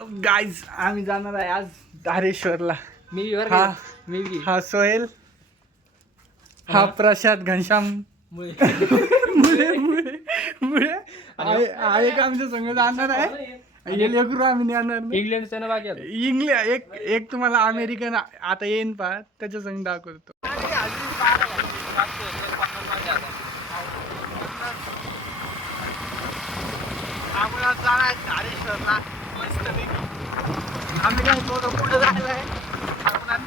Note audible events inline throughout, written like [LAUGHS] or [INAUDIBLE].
Guys आम्ही जाणार आहे आज धारेश्वरला मी हा. मी बी. हा सोहेल. हा. प्रसाद घनश्याम. मुळे. मुळे मुळे मुळे. आहे आहे का आमच्या संग जाणार आहे? हे लेकरू आम्ही नेणार नाही. इंग्लंडचं ना बाकी आता. इंग्लिश एक एक तुम्हाला अमेरिकन आता येईन पहा त्याच्या संग दाखवतो. आम्हाला जाणार धारेश्वरला आम्ही काय थोडं पुढे जायला आहे आपण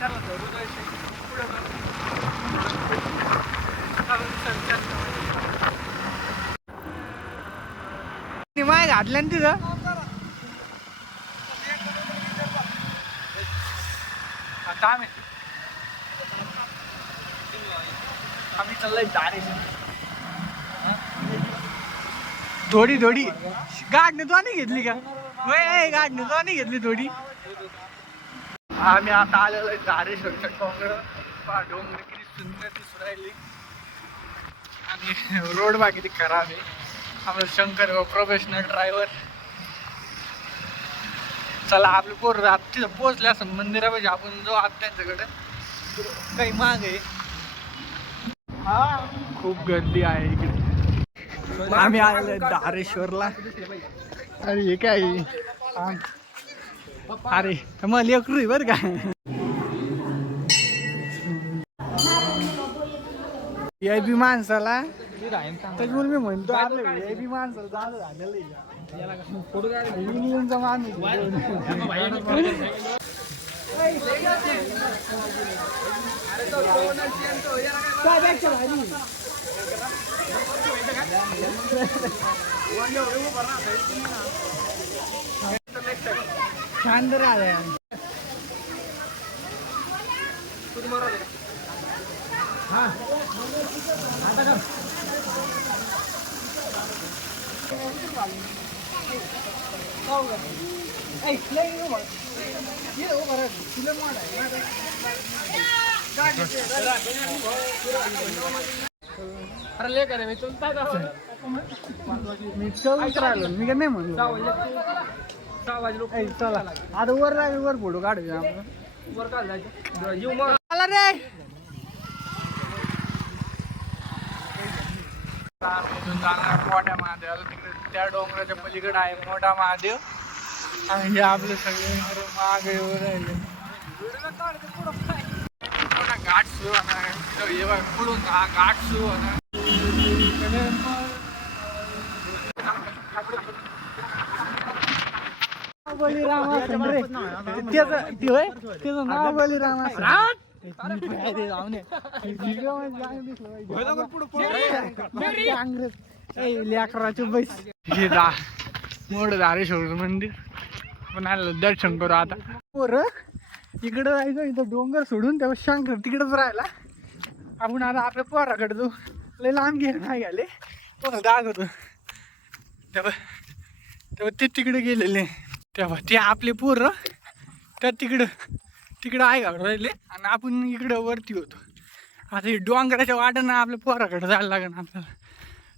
माय घातल्या ना तिथं. काय माहिती आम्ही चाललोय थोडी थोडी गाडने तो आणि घेतली का? होय गाडने नाही घेतली थोडी. आम्ही आता आलेलो आहे धारेश्वरच्या डोंगर. किती सुंदर दिसून राहिली. आणि रोड बा किती खराब आहे. आपलं शंकर प्रोफेशनल ड्रायव्हर चला आपले पोर तिथं पोहोचले असं मंदिरापाशी. आपण जाऊ आता त्यांच्याकडे काही माग आहे. हा खूप गर्दी आहे इकडे. आम्ही आलेलो आहे धारेश्वरला. अरे हे काय? अरे मग लेकरू आहे बरं का? ए बी माणसाला त्याच्यामुळे मी म्हणतो आपलं बी माणसाला जाणं झालेलं युनियनचा माणूस त्यापेक्षा भारी. शांत राहा हा आता का ऐ, लय उभं. ये उभं राहा. तुला मोड आहे. अरे ले का रे मी? तुमचा. मी चौक राहिलो मी का नाही म्हणलो. सहा वाजे लोक. ऐ, चला. आता वर राहील वर फोटो काढूया आपण वर काय जायचं. येऊ मग. चला रे. मोठ्या महादेवाला. तिकडे त्या डोंगराच्या पलीकडे आहे मोठा महादेव. आणि हे आपले सगळे घरं मागे येऊन राहिले. मोठा घाट सुरू होणार आहे. तिथं हे बघ, पुढून हा घाट सुरू होणार बलिराम असेल रे त्याचं होय त्याचं नाव बलिराम असेल धारेश्वर मंदिर पण आलं दर्शन करू आता पोरं इकडं जायचं इथं डोंगर सोडून तेव्हा शंकर तिकडंच राहिला आपण आता आपल्या पोराकडे जाऊ. लय लांब घे नाही गेले पोरं दाखवतो तेव्हा तेव्हा ते तिकडे गेलेले. तेव्हा ते आपले पोरं त्या तिकडं तिकडं आहे का राहिले आणि आपण इकडं वरती होतो. आता हे डोंगराच्या वाट्यानं आपल्या पोराकडे जायला लागेल आपल्याला.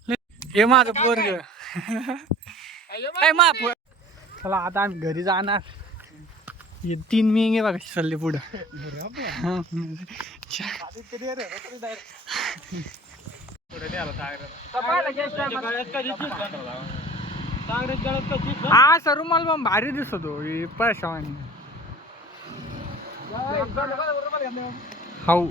लय- हे माझं पोरग. [LAUGHS] काय? मा पोर चला आता आम्ही घरी जाणार. हे तीन मेंगे बघा चालले पुढं. [LAUGHS] [LAUGHS] हं. हा सर रुमाल पण भारी दिसतो. हे पैशावानी. हाऊ